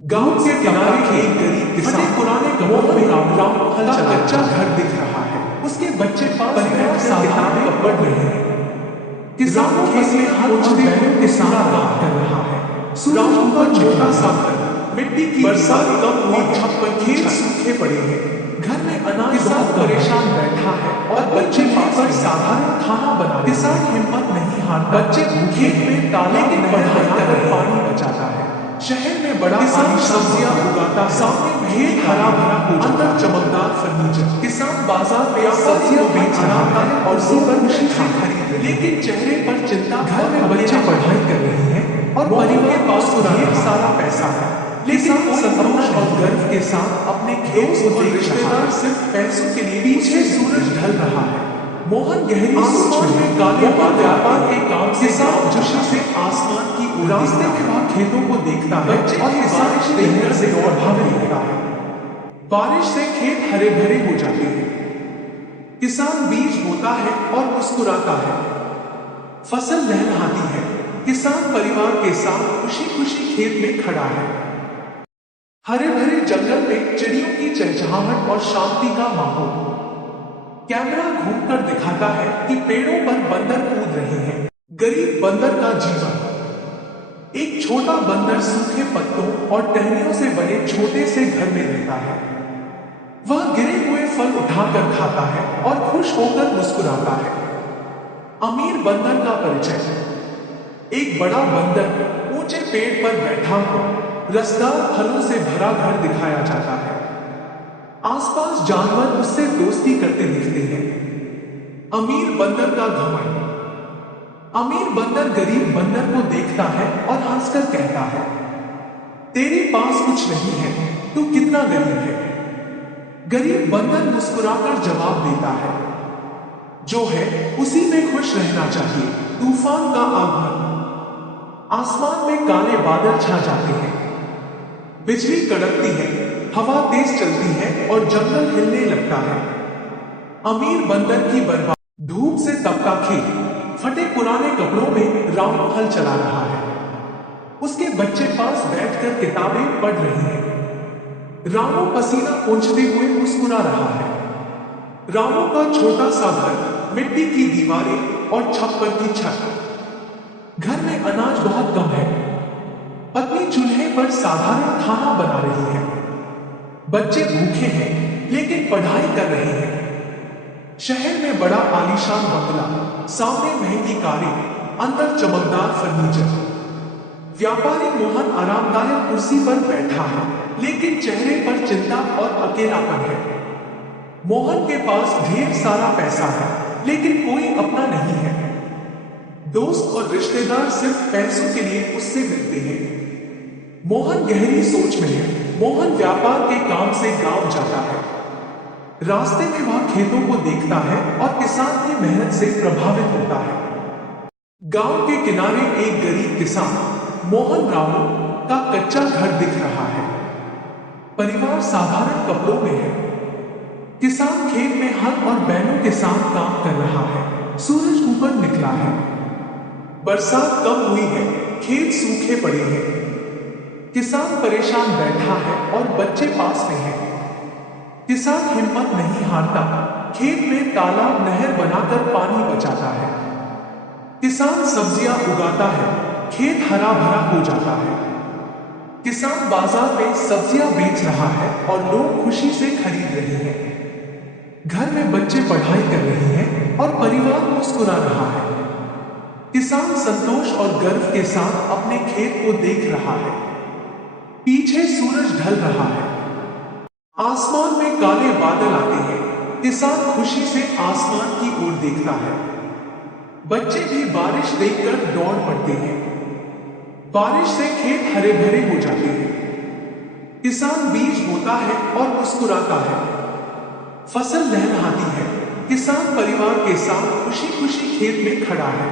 गांव के किनारे एक गरीब किसान पुराने गांव में राम हल चला कच्चा घर दिख रहा है। उसके बच्चे पास परिवार किताबें पढ़ रहे हैं। किसान खेत में हल और बैलों के साथ काम कर रहा है। सूरज ऊपर छोटा सा घर, मिट्टी की बरसात कम हुई, छप्पर खेत सूखे पड़े हैं। घर में अनाज बहुत परेशान बैठा है और बच्चे पर साधारण खाना बना। किसान हिम्मत नहीं हारता। बच्चे भूखे में ताले के पढ़ाई कर पानी बचाता है। शहर में बड़ा किसान सब्जियां उगाता है। सामने खेत हरा भरा हो, अंदर चमकदार फर्नीचर। किसान बाजार में सब्जियां बेच रहा है और सुपर खुशी से खरीद रहे। लेकिन चेहरे पर चिंता। घर में बच्चे पढ़ाई कर रहे हैं और परिवार के पास ढेर सारा पैसा है। लेकिन संतोष और गर्व के साथ अपने खेत को रिश्तेदार सिर्फ पैसों के लिए। पीछे सूरज ढल रहा है। मोहन गहरी सोच में काले बादल। व्यापार के काम से किसान खुशी से आसमान की ओर रास्ते के बाद खेतों को देखता है और बारिश देखने से प्रभावित होता है। बारिश से खेत हरे भरे हो जाते हैं। किसान बीज बोता है और मुस्कुराता है। फसल लहलहाती है। किसान परिवार के साथ खुशी खुशी खेत में खड़ा है। हरे भरे जंगल में चिड़ियों की चहचहाहट और शांति का माहौल। कैमरा घूमकर दिखाता है कि पेड़ों पर बंदर कूद रहे हैं। गरीब बंदर का जीवन। एक छोटा बंदर सूखे पत्तों और टहनियों से बने छोटे से घर में रहता है। वह गिरे हुए फल उठाकर खाता है और खुश होकर मुस्कुराता है। अमीर बंदर का परिचय। एक बड़ा बंदर ऊंचे पेड़ पर बैठा हो, रसदार फलों से भरा घर दिखाया जाता है। आसपास जानवर उससे दोस्ती करते दिखते हैं। अमीर बंदर का घमंड। अमीर बंदर गरीब बंदर को देखता है और हंसकर कहता है, तेरे पास कुछ नहीं है, तू कितना गरीब है। गरीब बंदर मुस्कुराकर जवाब देता है, जो है उसी में खुश रहना चाहिए। तूफान का आगमन। आसमान में काले बादल छा जाते हैं। बिजली कड़कती है, हवा तेज चलती है और जंगल हिलने लगता है। अमीर बंदर की बर्बाद। धूप से तपता खेत, फटे पुराने कपड़ों में राम हल चला रहा है। उसके बच्चे पास बैठकर किताबें पढ़ रहे हैं। रामू पसीना पोंछते हुए मुस्कुरा रहा है। रामू का छोटा सा घर, मिट्टी की दीवारें और छप्पर की छत। घर में अनाज बहुत कम है। पत्नी चूल्हे पर साधारण खाना बना रही है। बच्चे भूखे हैं लेकिन पढ़ाई कर रहे हैं। शहर में बड़ा आलीशान बंगला, सामने महंगी कारें, अंदर चमकदार फर्नीचर। व्यापारी मोहन आरामदायक कुर्सी पर बैठा है, लेकिन चेहरे पर चिंता और अकेलापन है। मोहन के पास ढेर सारा पैसा है, लेकिन कोई अपना नहीं है। दोस्त और रिश्तेदार सिर्फ पैसों के लिए उससे मिलते हैं। मोहन गहरी सोच में है। मोहन व्यापार के काम से गांव जाता है। रास्ते में वह खेतों को देखता है और किसान की मेहनत से प्रभावित होता है। गांव के किनारे एक गरीब किसान मोहन रामू का कच्चा घर दिख रहा है। परिवार साधारण कपड़ों में है। किसान खेत में हल और बैलों के साथ काम कर रहा है। सूरज ऊपर निकला है। बरसात कम हुई है, खेत सूखे पड़े हैं। किसान परेशान बैठा है और बच्चे पास में हैं। किसान हिम्मत नहीं हारता। खेत में तालाब नहर बनाकर पानी बचाता है। किसान सब्जियां उगाता है, खेत हरा भरा हो जाता है। किसान बाजार में सब्जियां बेच रहा है और लोग खुशी से खरीद रहे हैं। घर में बच्चे पढ़ाई कर रहे हैं और परिवार मुस्कुरा रहा है। किसान संतोष और गर्व के साथ अपने खेत को देख रहा है। पीछे सूरज ढल रहा है। आसमान में काले बादल आते हैं। किसान खुशी से आसमान की ओर देखता है। बच्चे भी बारिश देखकर दौड़ पड़ते हैं। बारिश से खेत हरे भरे हो जाते हैं। किसान बीज बोता है और मुस्कुराता है। फसल लहलहाती है। किसान परिवार के साथ खुशी खुशी खेत में खड़ा है।